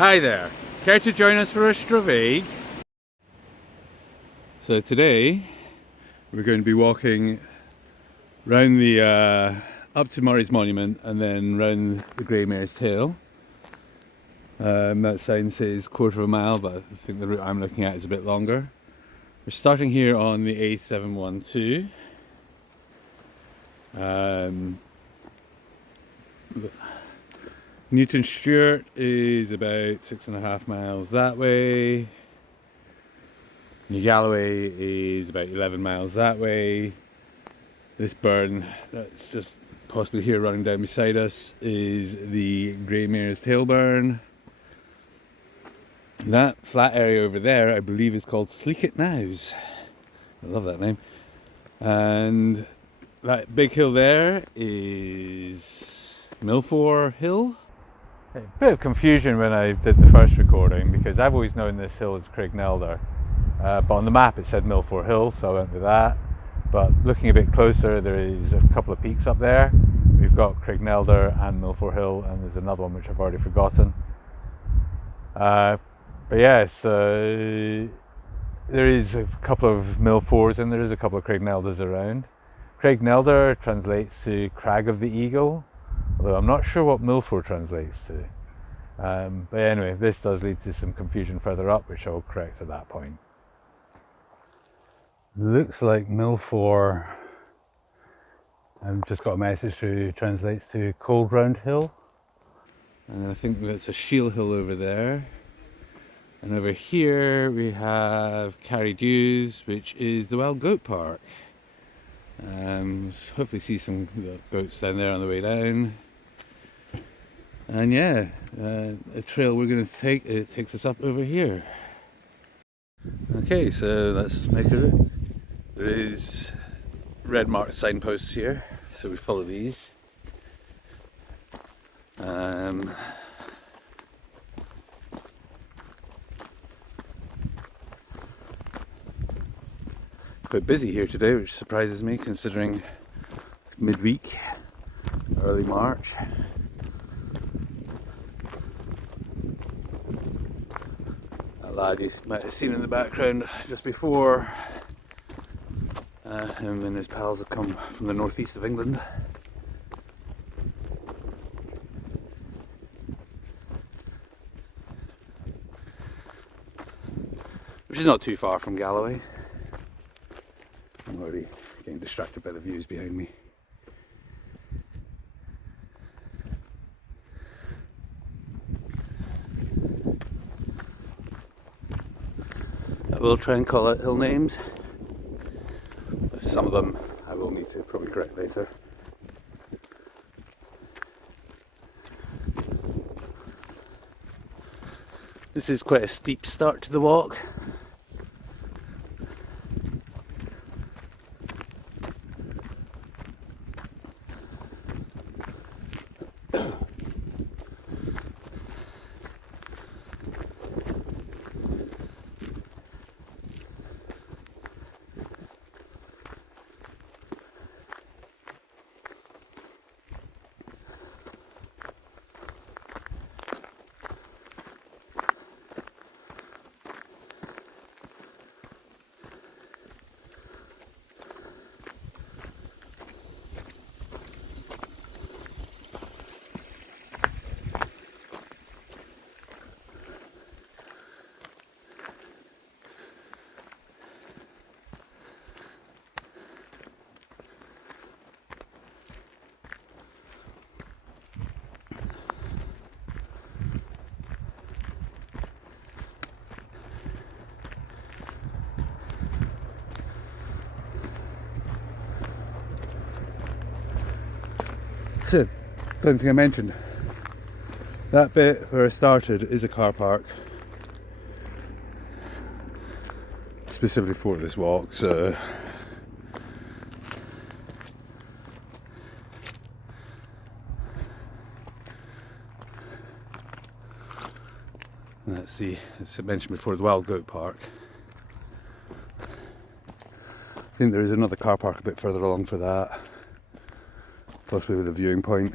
Hi there, care to join us for a Stravaiging? So today we're going to be walking round the up to Murray's Monument and then round the Grey Mare's Tail. That sign says quarter of a mile, but I think the route I'm looking at is a bit longer. We're starting here on the A712. Newton Stewart is about 6.5 miles that way. New Galloway is about 11 miles that way. This burn that's just possibly here running down beside us is the Grey Mare's Tail burn. That flat area over there I believe is called Sleekit Nows. I love that name. And that big hill there is Milford Hill. A bit of confusion when I did the first recording because I've always known this hill as Craignelder, but on the map it said Milford Hill, so I went with that. But looking a bit closer, there is a couple of peaks up there. We've got Craignelder and Milford Hill, and there's another one which I've already forgotten. But yes, there is a couple of Milfords and there is a couple of Craignelders around. Craignelder translates to Crag of the Eagle, although I'm not sure what Milford translates to. But anyway, this does lead to some confusion further up, which I'll correct at that point. Looks like Milford, I've just got a message who translates to Cold Round Hill. And I think that's a shield hill over there. And over here we have Carrydews, which is the Wild Goat Park. Hopefully see some goats down there on the way down. And yeah, a trail we're going to take, it takes us up over here. Okay, so let's make it. There is red marked signposts here, so we follow these. Quite busy here today, which surprises me considering midweek, early March. That lad you might have seen in the background just before, him and his pals have come from the northeast of England. Which is not too far from Galloway. I'm already getting distracted by the views behind me. I will try and call out hill names. Some of them I will need to probably correct later. This is quite a steep start to the walk. So, don't think I mentioned, that bit where I started is a car park specifically for this walk, so let's see, as I mentioned before, the Wild Goat Park. I think there is another car park a bit further along for that, possibly with a viewing point.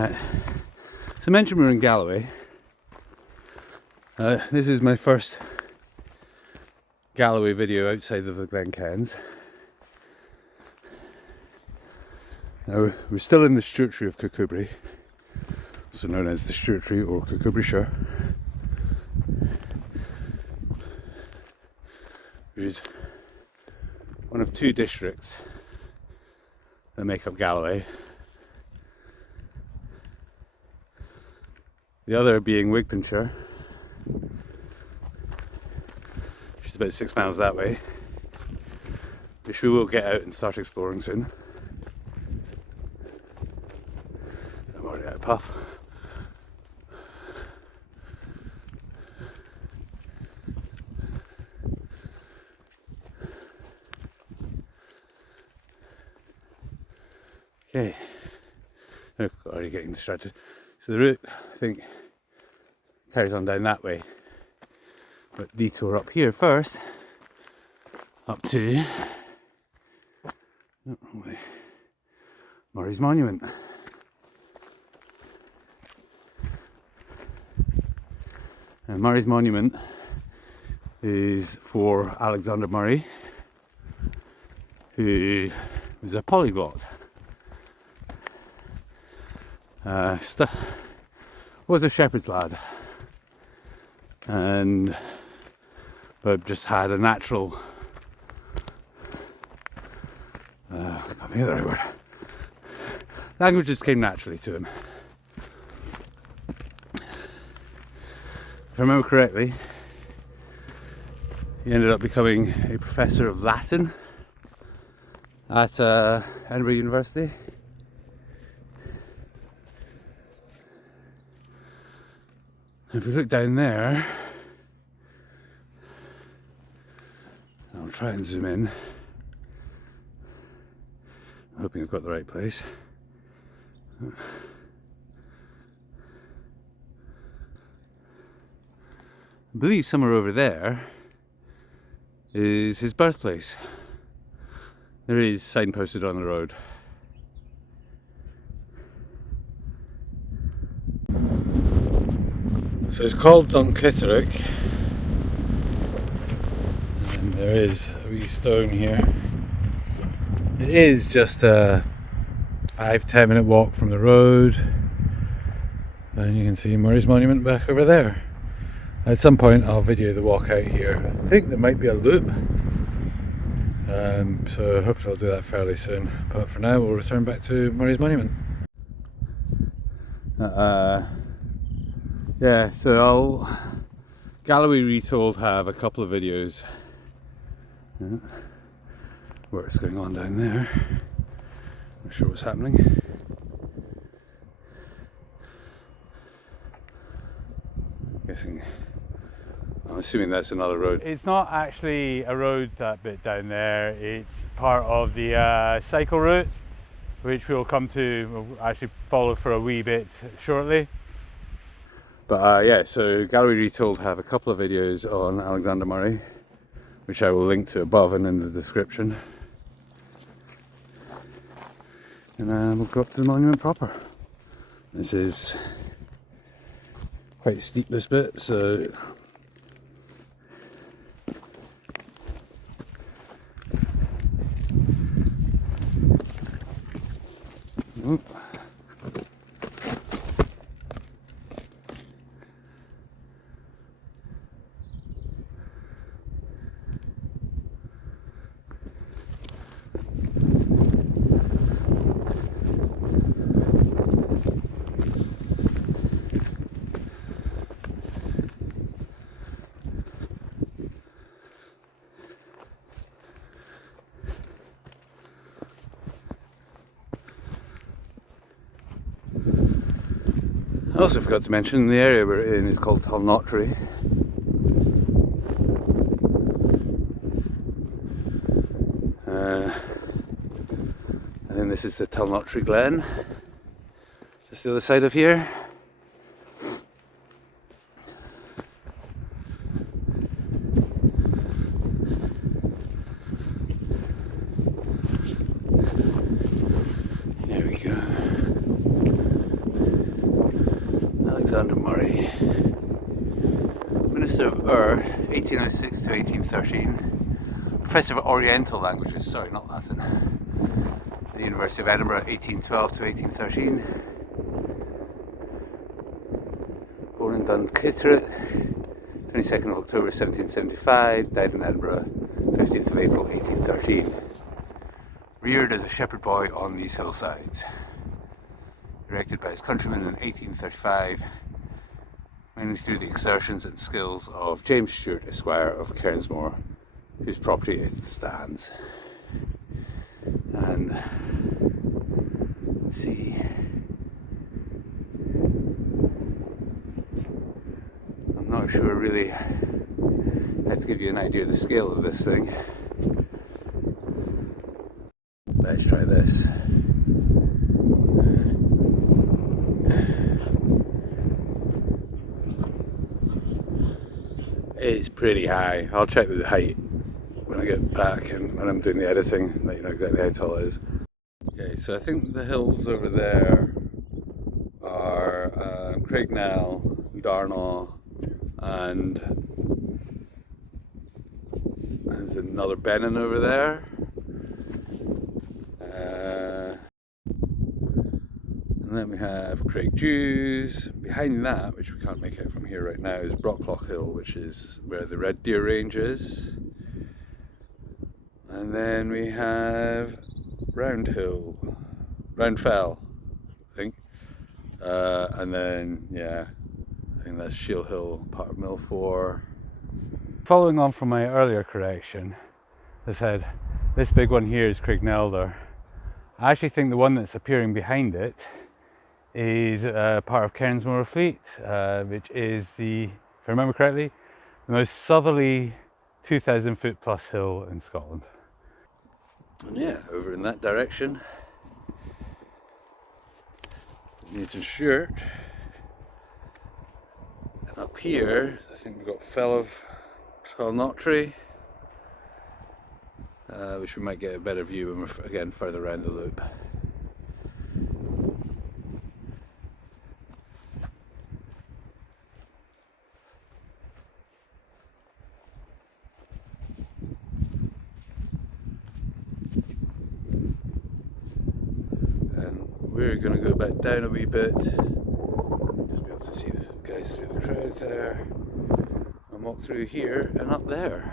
So I mentioned we're in Galloway. This is my first Galloway video outside of the Glen Cairns. Now, we're still in the Stewartry of Kirkcudbright, also known as the Stewartry or Kirkcudbrightshire, which is one of two districts that make up Galloway. The other being Wigtonshire, which is about 6 miles that way, which we will get out and start exploring soon. I'm already out of puff. Okay, oh, already getting distracted. So the route, I think, carries on down that way, but detour up here first, up to Murray's Monument. And Murray's Monument is for Alexander Murray, who was a polyglot. Was a shepherd's lad, but just had a natural I can't think of the right word. Language just came naturally to him. If I remember correctly, he ended up becoming a professor of Latin at Edinburgh University. If we look down there, I'll try and zoom in. I'm hoping I've got the right place. I believe somewhere over there is his birthplace. There is signposted on the road. So it's called Dunkitterick, and there is a wee stone here. It is just a 5-10 minute walk from the road, and you can see Murray's Monument back over there. At some point I'll video the walk out here. I think there might be a loop, so hopefully I'll do that fairly soon, but for now we'll return back to Murray's Monument. Yeah, so Galloway Retold have a couple of videos. Work's going on down there. Not sure what's happening. I'm assuming that's another road. It's not actually a road, that bit down there. It's part of the cycle route, which we'll come to, we'll actually follow for a wee bit shortly. But yeah, so Galloway Retold have a couple of videos on Alexander Murray, which I will link to above and in the description. And we'll go up to the monument proper. This is quite steep, this bit, so I also forgot to mention the area we're in is called Talnotry. I think this is the Talnotry Glen, just the other side of here. There we go. London Murray. Minister of Ur, 1806 to 1813. Professor of Oriental Languages, sorry, not Latin. The University of Edinburgh, 1812 to 1813. Born in Dunkirk, 22nd of October 1775, died in Edinburgh, 15th of April 1813. Reared as a shepherd boy on these hillsides. Erected by his countrymen in 1835, mainly through the exertions and skills of James Stewart, Esquire of Cairnsmore, whose property it stands. And let's see. I'm not sure really. Let's give you an idea of the scale of this thing. Let's try this. It's pretty high. I'll check the height when I get back and when I'm doing the editing, let you know exactly how tall it is. Okay, so I think the hills over there are Craignell, Darnaw, and there's another Bennin over there. And then we have Craigdews. Behind that, which we can't make out from here right now, is Brockloch Hill, which is where the Red Deer Range is. And then we have Roundfell, I think. And then, yeah, I think that's Shield Hill, part of Milford. Following on from my earlier correction, I said this big one here is Craignelder. I actually think the one that's appearing behind it is part of Cairnsmore Fleet, which is if I remember correctly, the most southerly 2,000 foot plus hill in Scotland. And yeah, over in that direction, Newton Stewart. And up here, I think we've got Fell of Talnotry, which we might get a better view when we're again further around the loop. We're going to go back down a wee bit, just be able to see the guys through the crowd there, and walk through here and up there.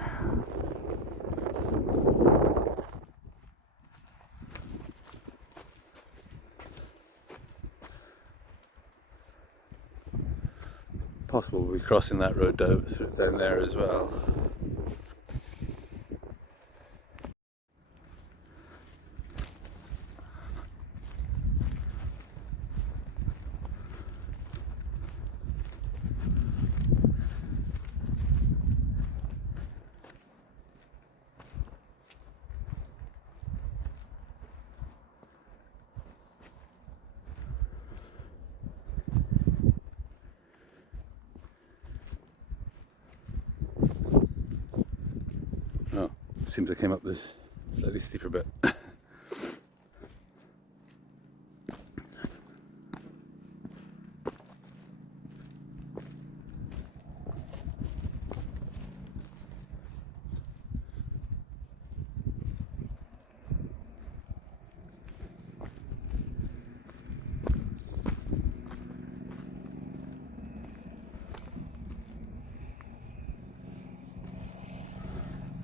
Possible we'll be crossing that road down there as well. Oh, seems I came up this slightly steeper bit.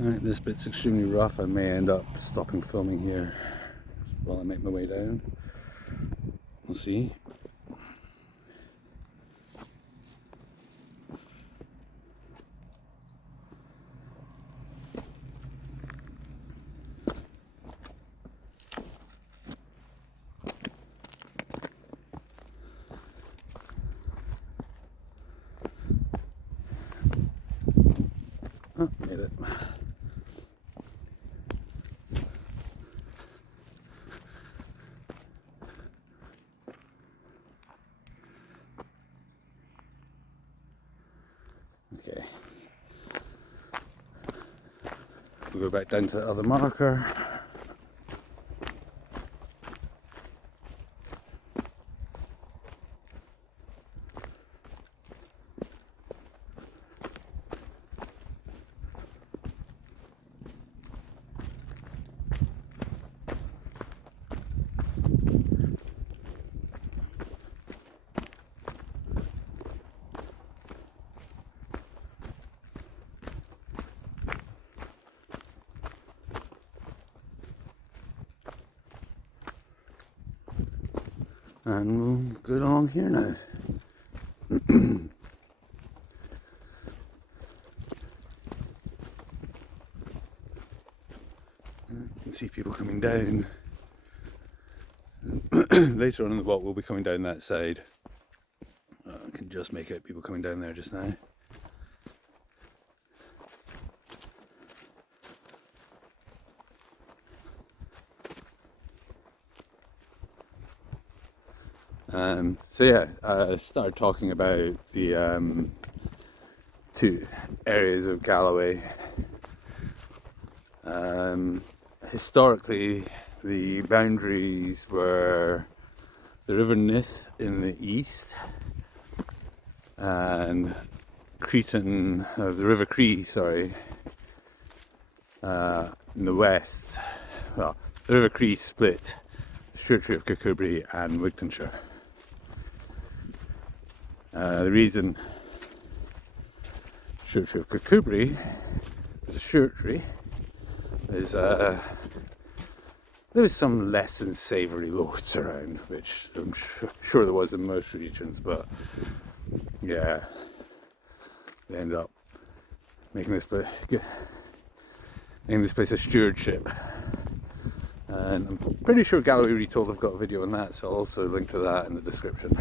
Alright, this bit's extremely rough. I may end up stopping filming here while I make my way down. We'll see. Oh, made it. Okay. We'll go back down to the other marker. And we'll go along here now. You can see people coming down. Later on in the walk we'll be coming down that side. I can just make out people coming down there just now. So yeah, I started talking about the two areas of Galloway. Historically, the boundaries were the River Nith in the east and Cretan, the River Cree, sorry, in the west. Well, the River Cree split Shirtree of Kirkcudbright and Wigtonshire. The reason Shirtree of Kirkcudbright was a Shirtree is there was some less than savoury loads around, which I'm sure there was in most regions, but yeah, they ended up making this place a stewardship. And I'm pretty sure Galloway Retold have got a video on that, so I'll also link to that in the description.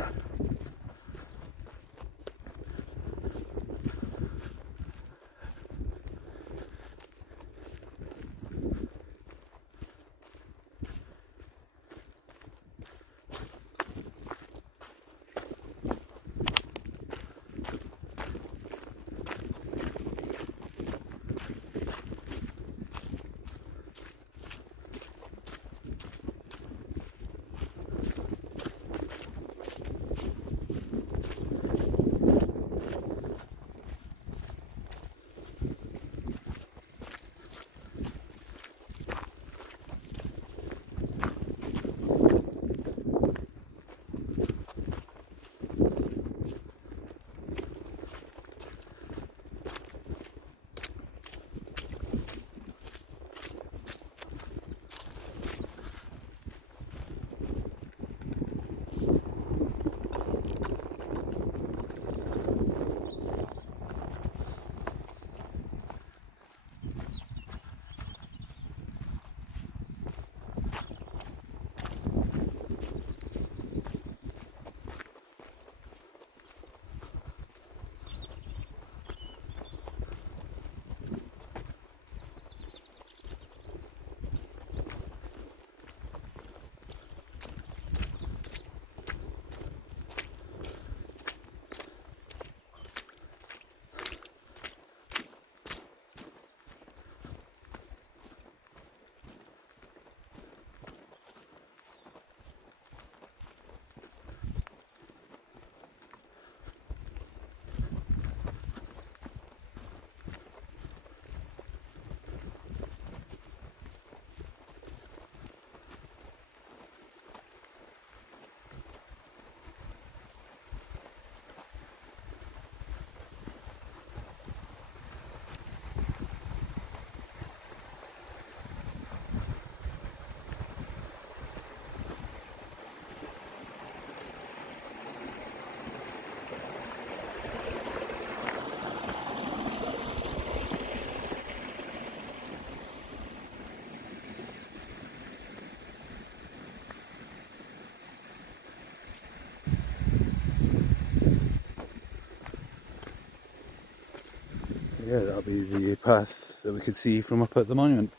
Yeah, that'll be the path that we could see from up at the monument.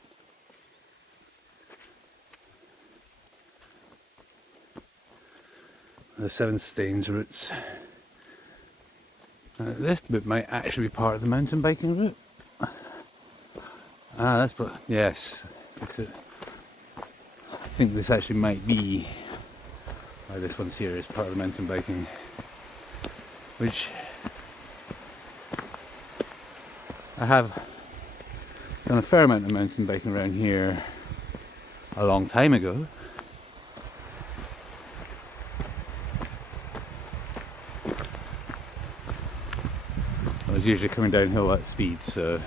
The Seven Stains routes. This bit might actually be part of the mountain biking route. That's yes. I think this actually might be why this one's here is part of the mountain biking, which I have done a fair amount of mountain biking around here a long time ago. I was usually coming downhill at speed, so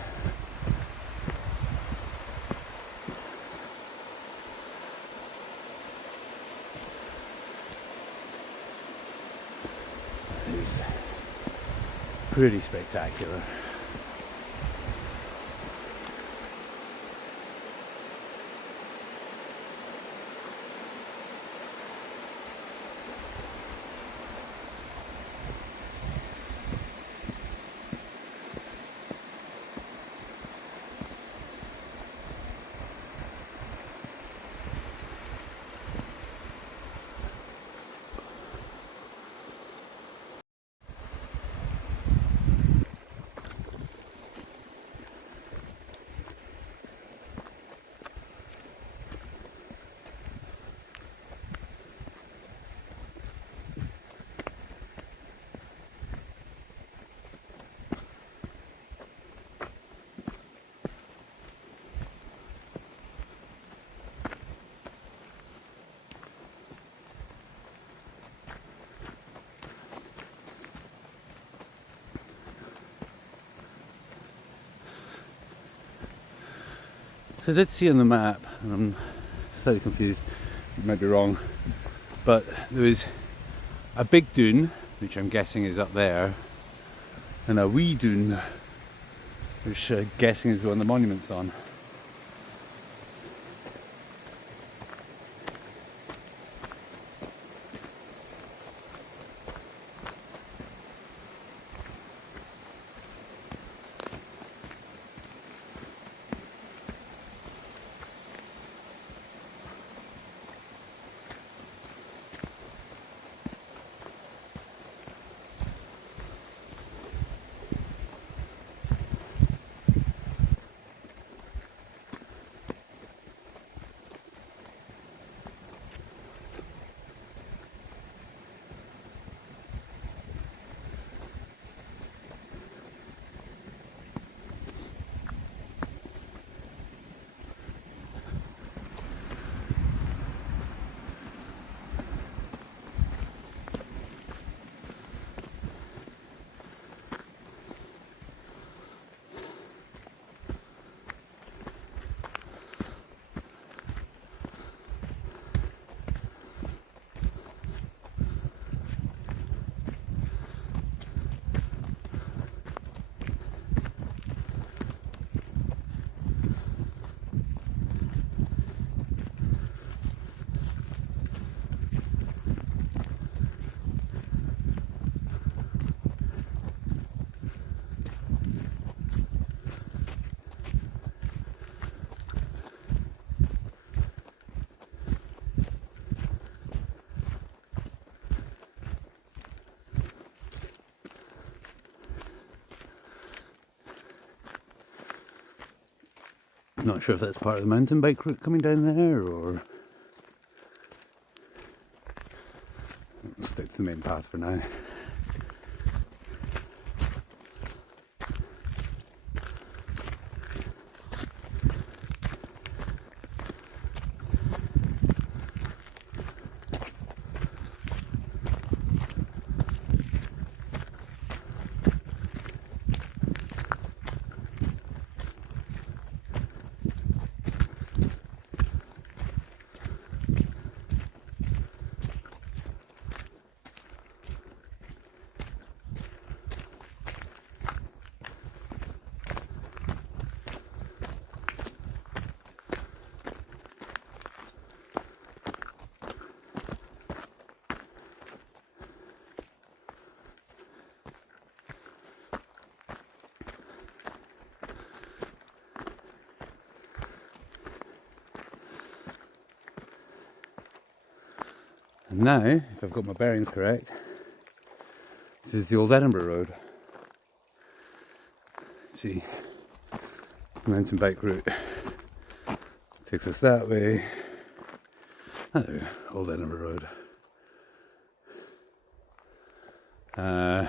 is pretty spectacular. So I did see on the map, and I'm slightly confused, you might be wrong, but there was a big dune, which I'm guessing is up there, and a wee dune, which I'm guessing is the one the monument's on. Not sure if that's part of the mountain bike route coming down there, or I'll stick to the main path for now. And now, if I've got my bearings correct, this is the old Edinburgh Road. See, mountain bike route takes us that way. Oh, there we go, old Edinburgh Road.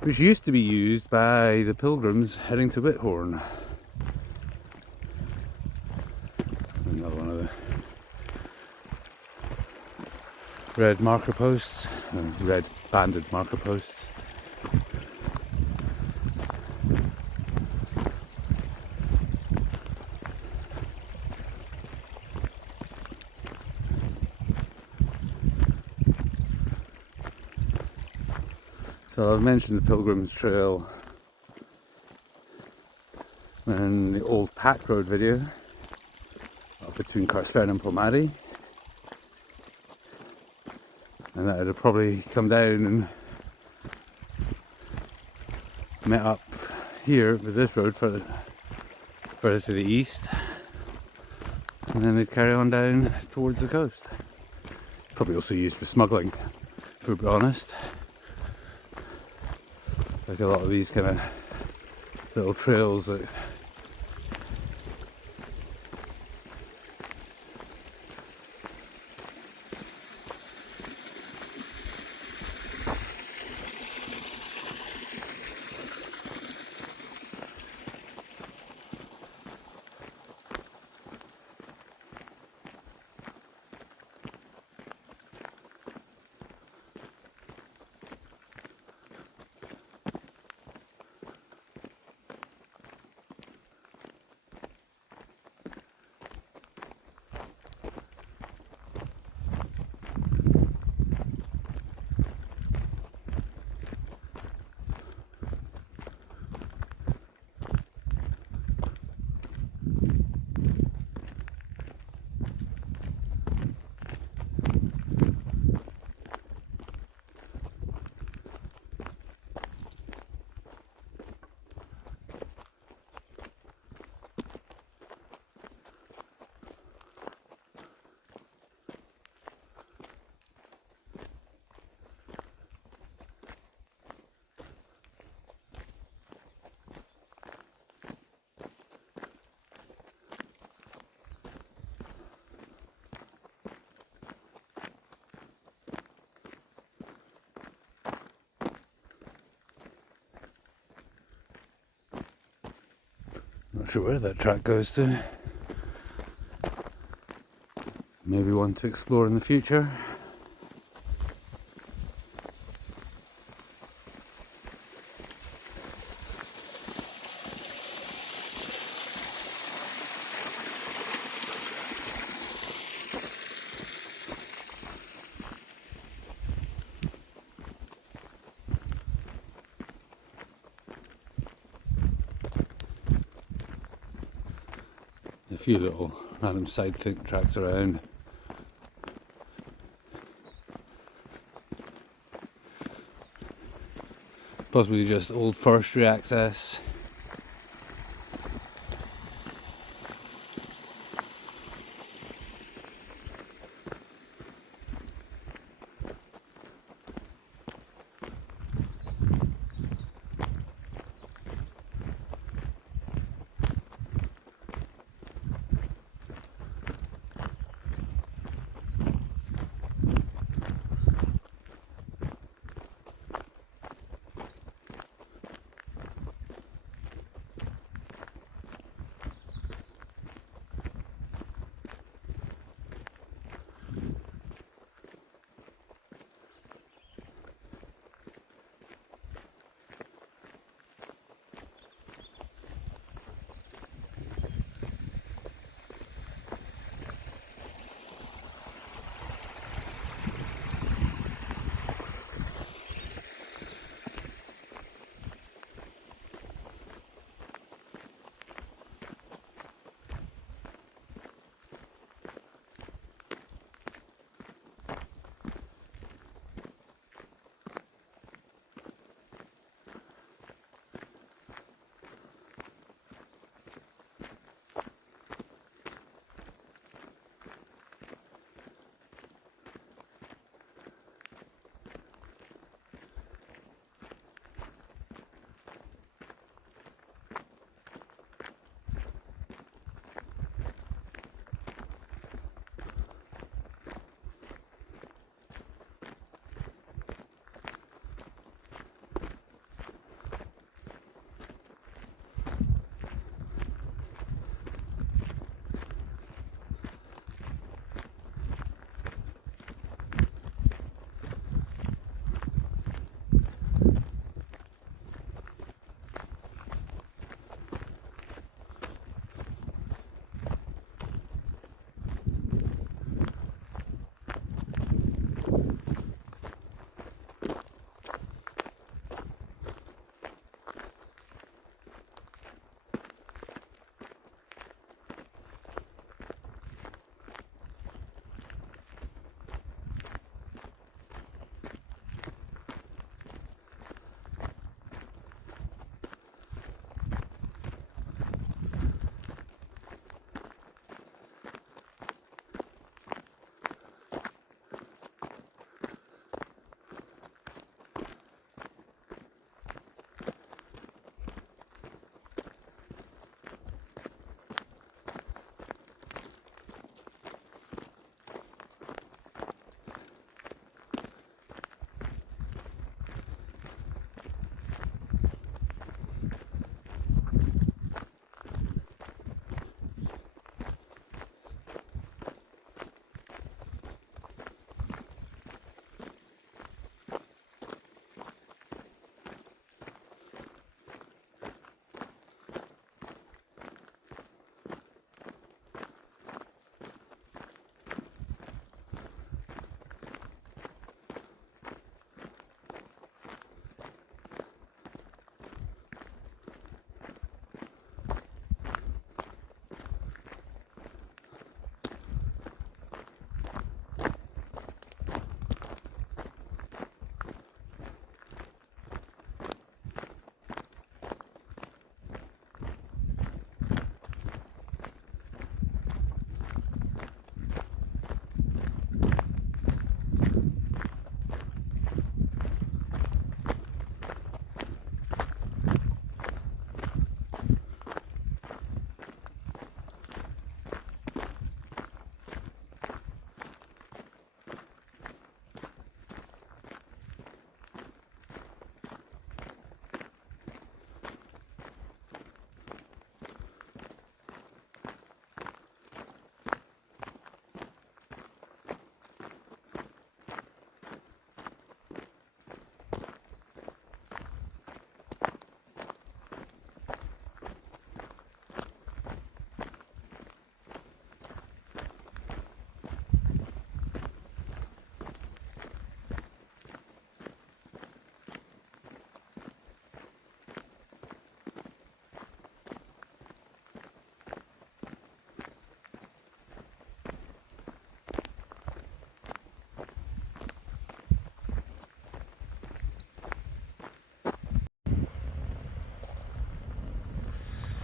Which used to be used by the pilgrims heading to Whithorn. Another one of the red marker posts, red banded marker posts. So I've mentioned the Pilgrim's Trail in the old Pack Road video up between Carstern and Pomadi, and that I'd have probably come down and met up here with this road further to the east, and then they'd carry on down towards the coast. Probably also used for smuggling, if we're honest. Like a lot of these kind of little trails that not sure where that track goes to. Maybe one to explore in the future. A few little random side tracks around. Possibly just old forestry access.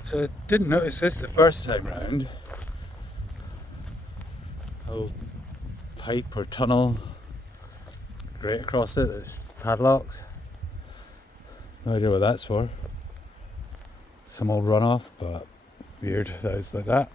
So I didn't notice this the first time round. A little pipe or tunnel right across it that's padlocked. No idea what that's for. Some old runoff, but weird that it's like that.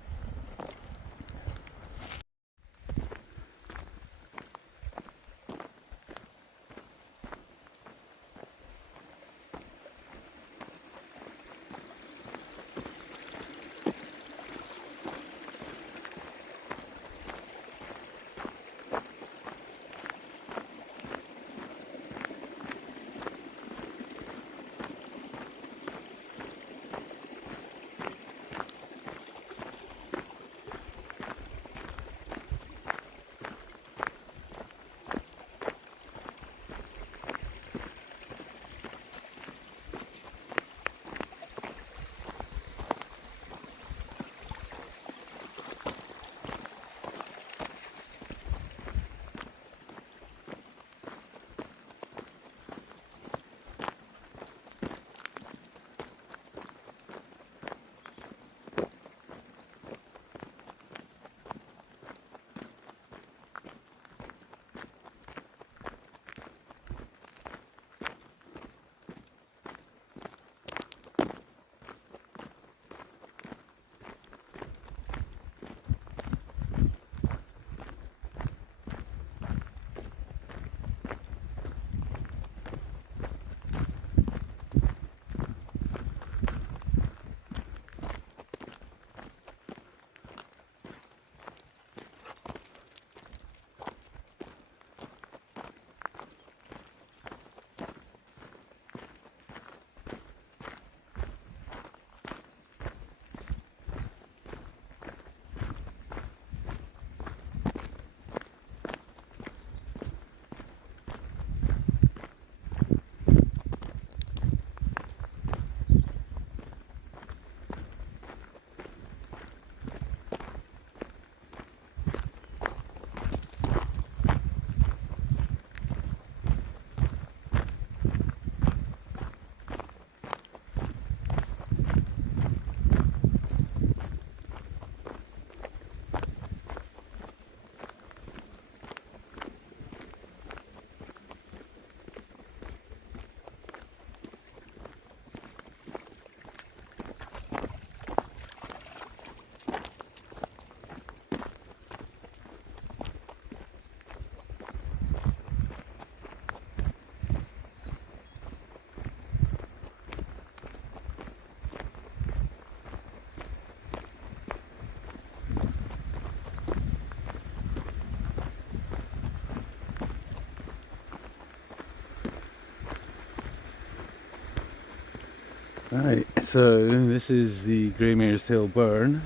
Right, so this is the Grey Mare's Tail Burn.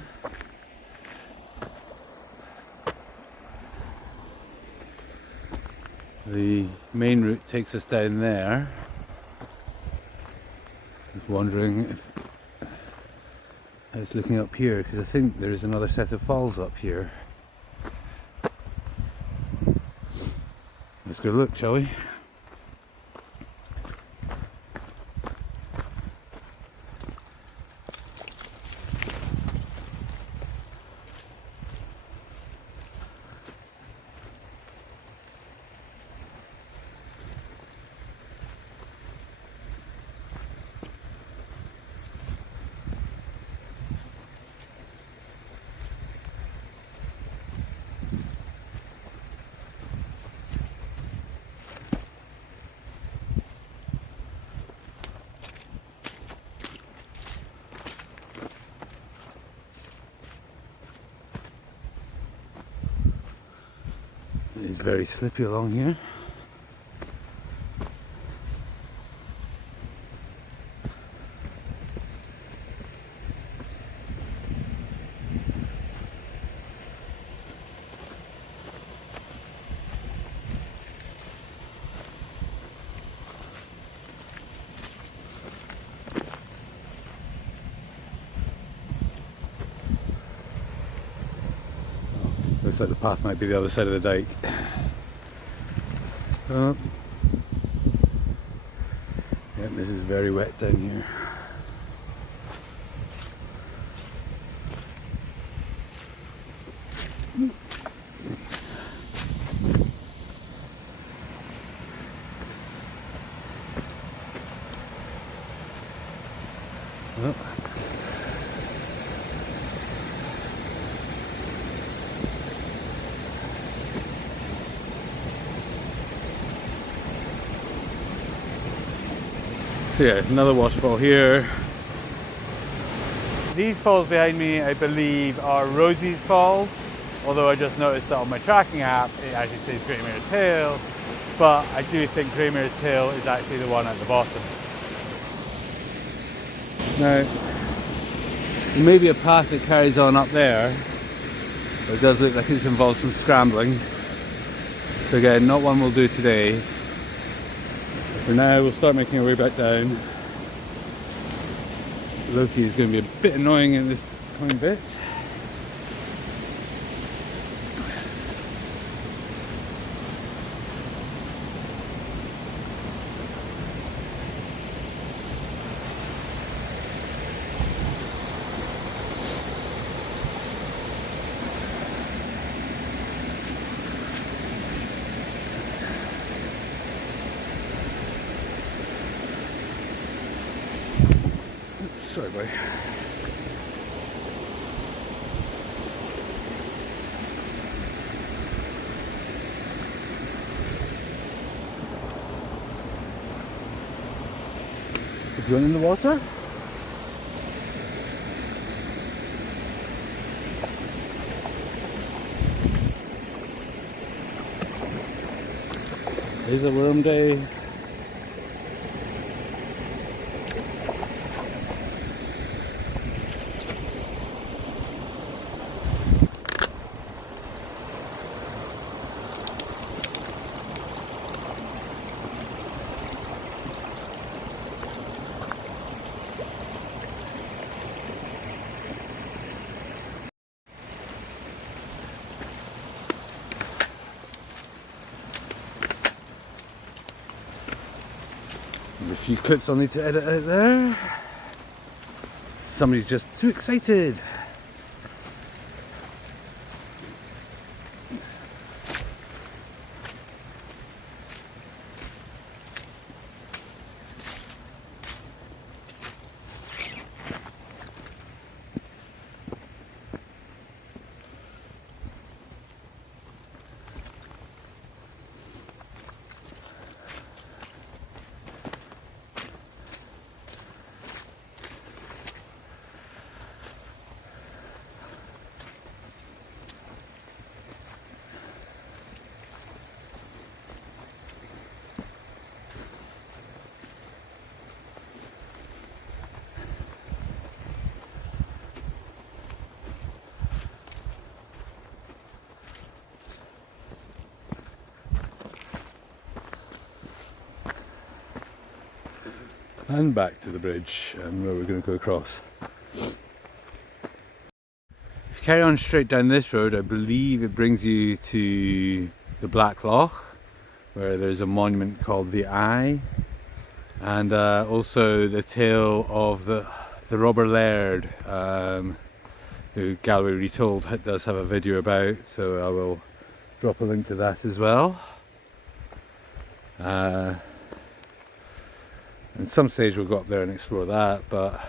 The main route takes us down there. Just wondering if I was looking up here because I think there is another set of falls up here. Let's go look, shall we? It's very slippy along here. Looks like the path might be the other side of the dike. Oh. Yep, this is very wet down here. So yeah, another waterfall here. These falls behind me, I believe, are Rosies Falls. Although I just noticed that on my tracking app, it actually says Great Mare's Tail. But I do think Great Mare's Tail is actually the one at the bottom. Now, there may be a path that carries on up there, but it does look like it involves some scrambling. So again, not one we'll do today. For now, we'll start making our way back down. Loki is going to be a bit annoying in this coming bit. Sorry, boy. Is one in the water? It is a worm day. A few clips I'll need to edit out there. Somebody's just too excited. And back to the bridge and where we're going to go across. If you carry on straight down this road, I believe it brings you to the Black Loch, where there's a monument called the Eye, and also the tale of the robber laird, who Galway Retold does have a video about, so I will drop a link to that as well. At some stage we'll go up there and explore that, but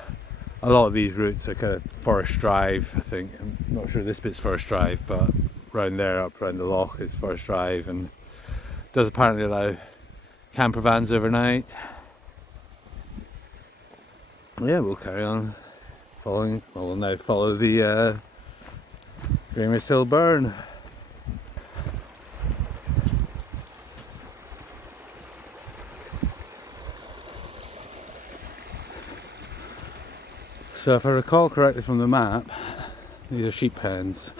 a lot of these routes are kind of Forest Drive, I think. I'm not sure this bit's Forest Drive, but round there, up around the loch is Forest Drive, and it does apparently allow camper vans overnight. Yeah, we'll carry on following, well, we'll now follow the Great Mare's Hill Burn. So if I recall correctly from the map, these are sheep pens.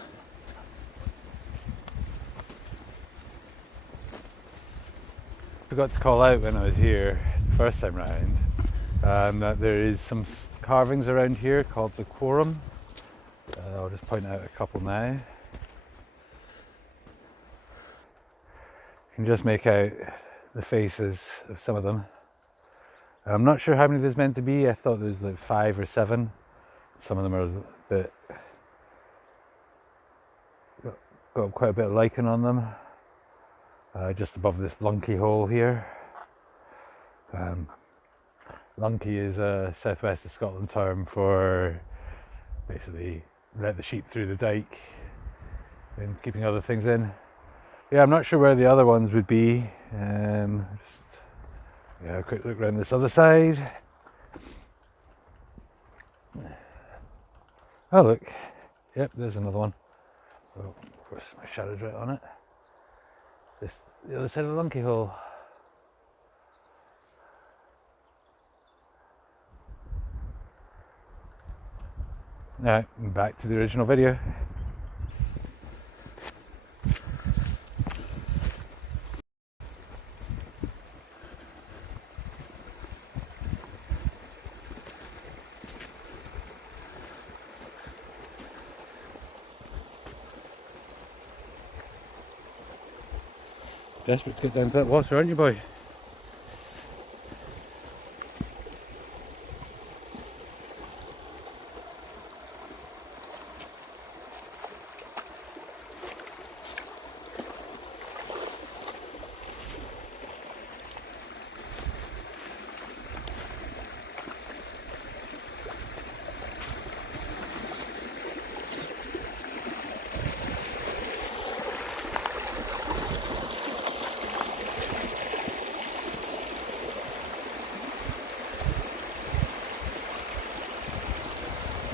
I forgot to call out when I was here the first time round that there is some carvings around here called the Quorum. I'll just point out a couple now. You can just make out the faces of some of them. I'm not sure how many there's meant to be. I thought there was like 5 or 7. Some of them are a bit, got quite a bit of lichen on them. Just above this lunky hole here. Lunky is a southwest of Scotland term for basically let the sheep through the dike and keeping other things in. Yeah, I'm not sure where the other ones would be. Just Yeah, a quick look around this other side. Oh look, yep, there's another one. Oh, of course my shadow's right on it. This the other side of the Lunky Hole. Alright, back to the original video. Desperate to get down to that water, aren't you, boy?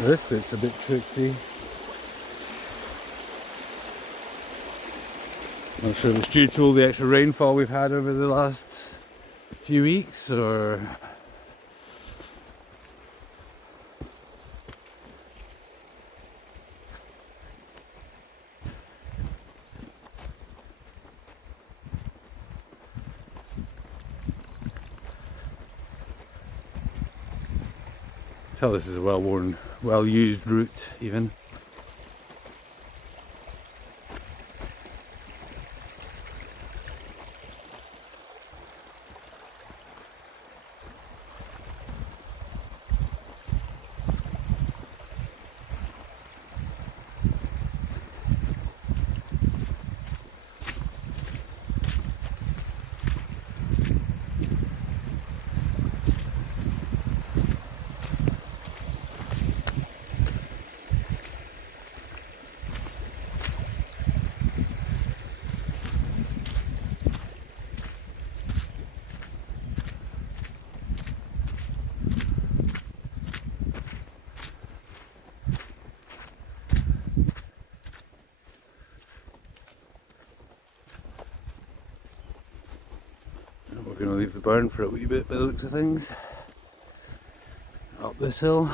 This bit's a bit tricksy. Not sure if it's due to all the extra rainfall we've had over the last few weeks, or tell this is a well-worn, well-used route even. We're going to leave the burn for a wee bit by the looks of things. Up this hill.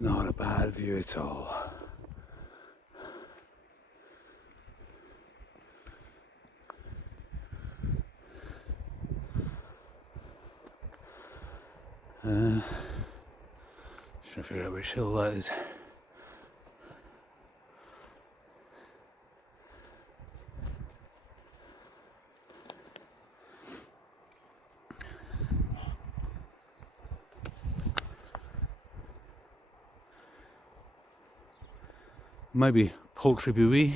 Not a bad view at all. Trying to figure out which hill that is. Maybe poultry buoy.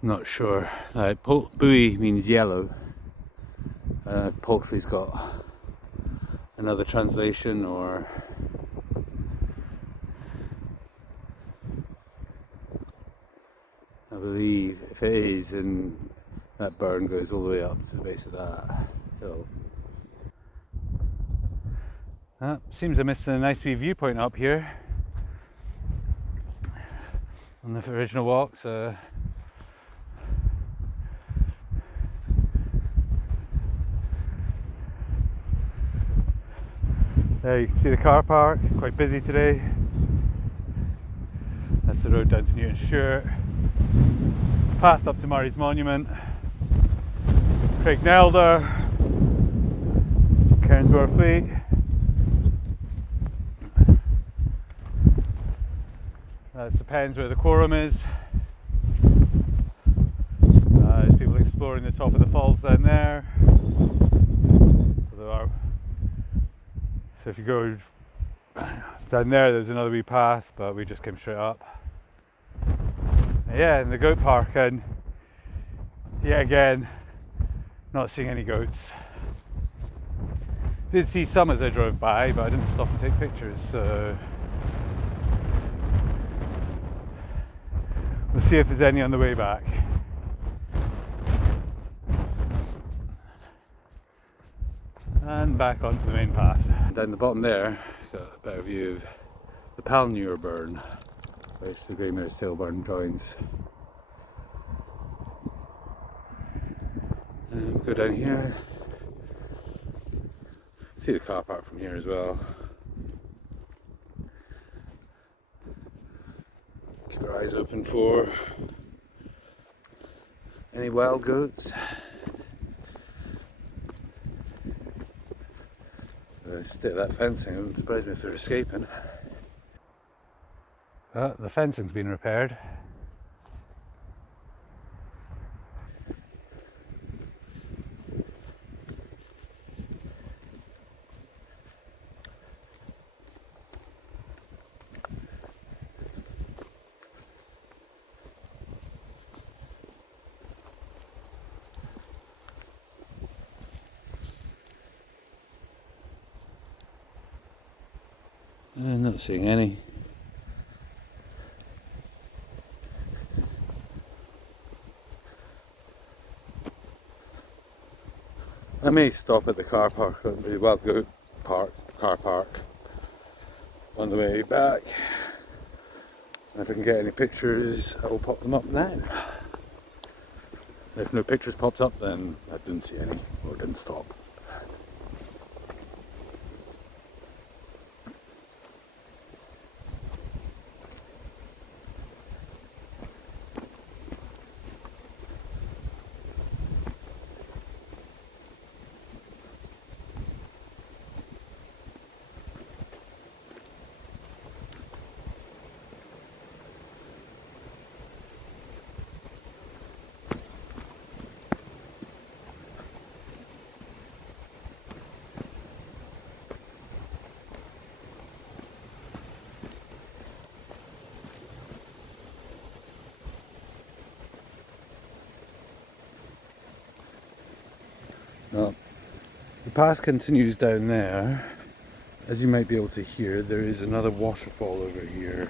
Not sure. Buoy means yellow. Poultry's got another translation, or I believe if it is, and that burn goes all the way up to the base of that hill. Seems I'm missing a nice wee viewpoint up here. on the original walk, so there you can see the car park. It's quite busy today. That's the road down to Newton Stewart. Path up to Murray's Monument, Craignelder, Cairnsborough Fleet. That depends where the Quorum is. There's people exploring the top of the falls down there. So if you go down there, there's another wee path, but we just came straight up. Yeah, in the goat park, and yet again, not seeing any goats. Did see some as I drove by, but I didn't stop and take pictures, so we'll see if there's any on the way back. And back onto the main path. Down the bottom there, got a better view of the Palnure burn, which the Grey Mare's Tail burn joins. And we'll go down here. See the car park from here as well. Keep our eyes open for any wild goats. Stick that fencing, it wouldn't surprise me if they're escaping. The fencing's been repaired. I'm not seeing any. I may stop at the car park, the Wild Goat Park, car park, on the way back. And if I can get any pictures, I will pop them up now. If no pictures popped up, then I didn't see any, or didn't stop. The path continues down there. As you might be able to hear, there is another waterfall over here.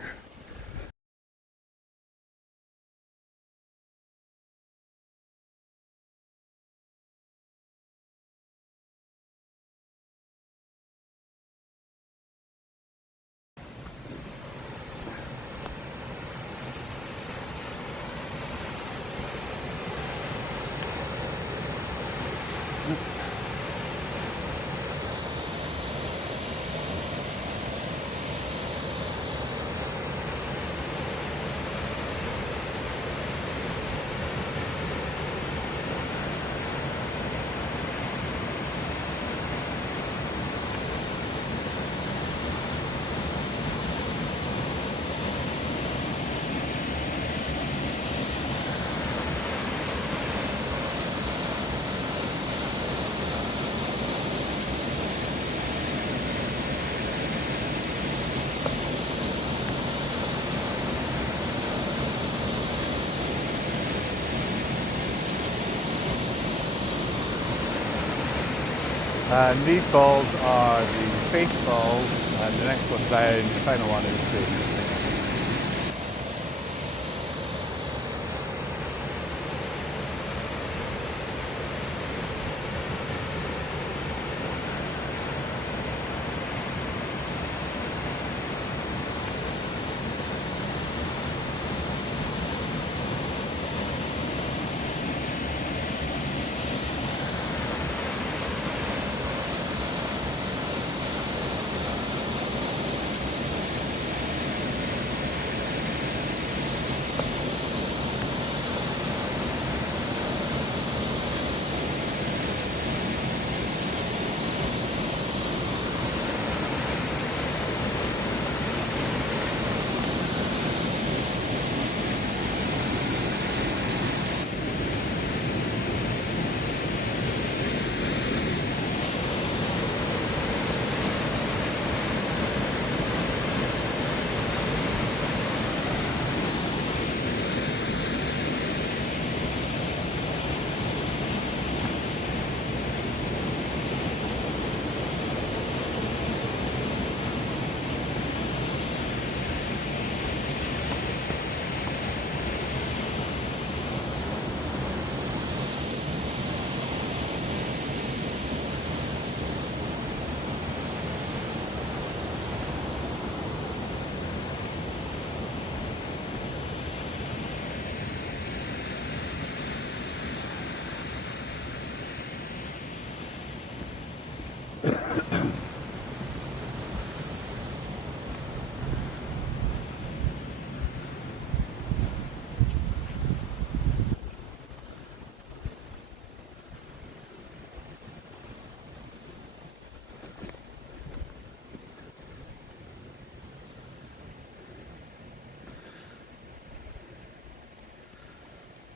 And these falls are the Face Falls, and the next one down, the final one is the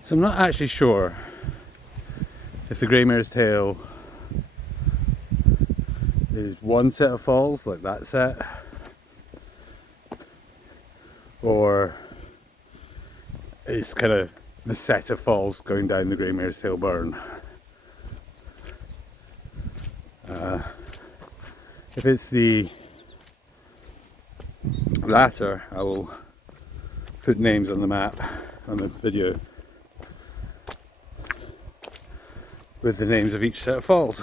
So I'm not actually sure if the Grey Mare's Tail is one set of falls, like that set, or it's kind of the set of falls going down the Grey Mare's Tail burn. If it's the latter, I will put names on the map, on the video, with the names of each set of falls.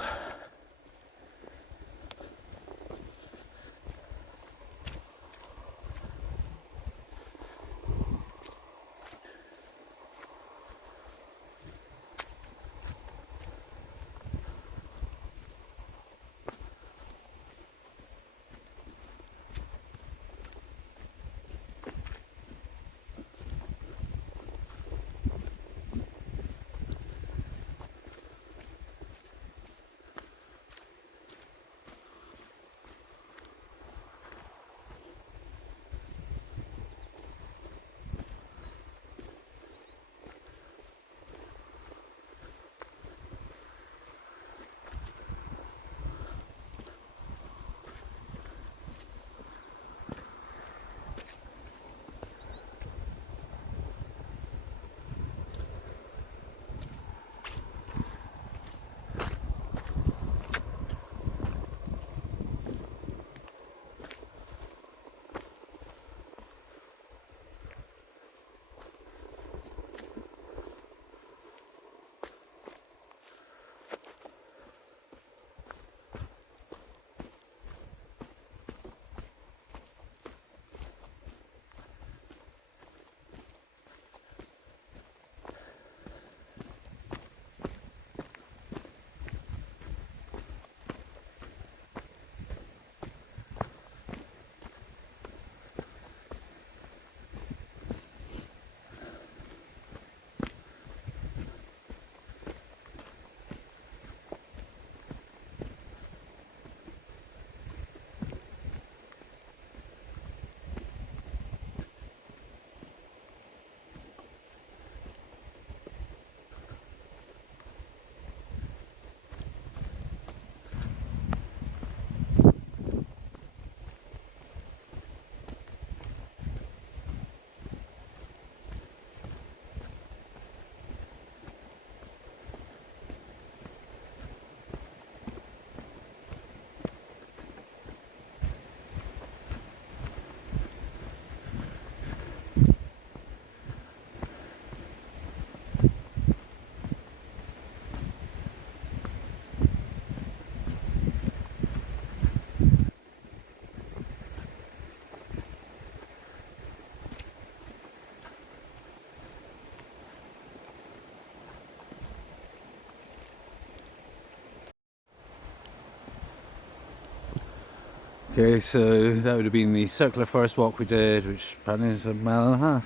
Okay, so that would have been the circular first walk we did, which apparently is 1.5 miles.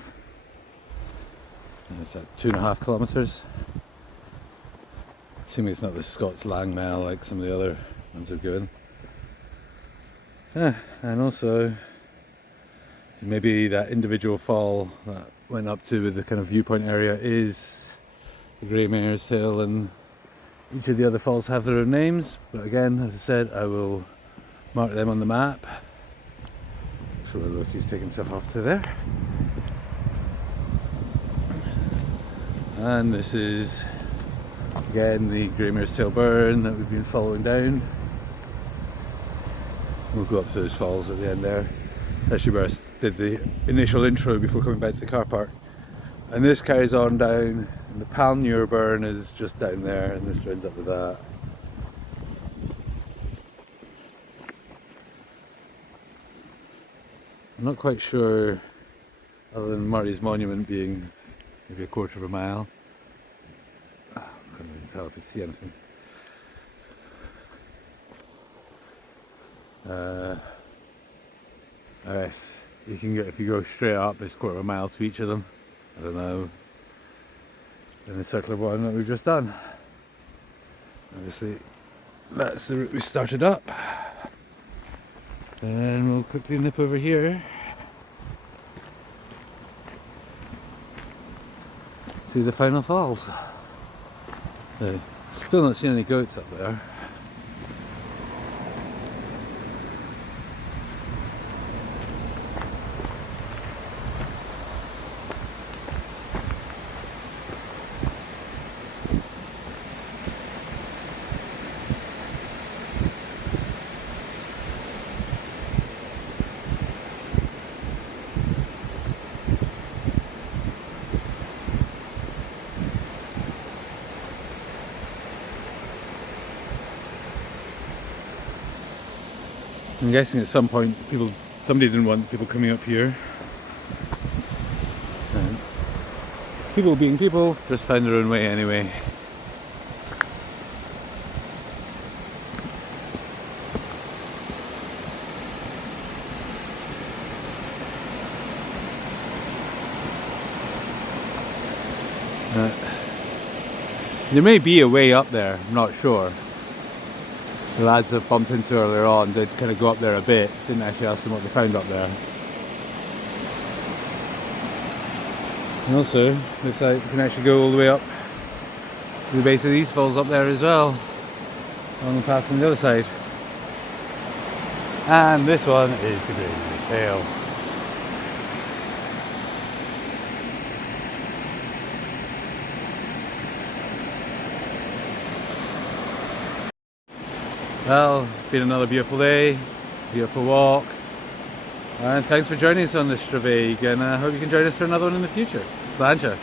And it's at 2.5 kilometres. Assuming it's not the Scots Lang Mile like some of the other ones I've given. And also, maybe that individual fall that went up to the kind of viewpoint area is the Grey Mare's Tail, and each of the other falls have their own names. But again, as I said, I will mark them on the map. So Loki's taking stuff off to there. And this is again the Grey Mare's Tail burn that we've been following down. We'll go up to those falls at the end there. Actually where I did the initial intro before coming back to the car park. And this carries on down, and the Palnure burn is just down there, and this joins up with that. I'm not quite sure, other than Murray's Monument being maybe 1/4 mile. I can't really tell if I see anything. Yes, you can get, if you go straight up, it's 1/4 mile to each of them. I don't know. And the circular one that we've just done. Obviously, that's the route we started up. And we'll quickly nip over here to the final falls. Still not seeing any goats up there. I'm guessing at some point somebody didn't want people coming up here. And people being people, just found their own way anyway. There may be a way up there, I'm not sure. The lads I've bumped into earlier on did kind of go up there a bit, didn't actually ask them what they found up there. And also, looks like you can actually go all the way up to the base of these falls up there as well, on the path from the other side. And this one is the greatest tail. Well, it's been another beautiful day, beautiful walk, and thanks for joining us on this Stravaiging, and I hope you can join us for another one in the future. Sláinte.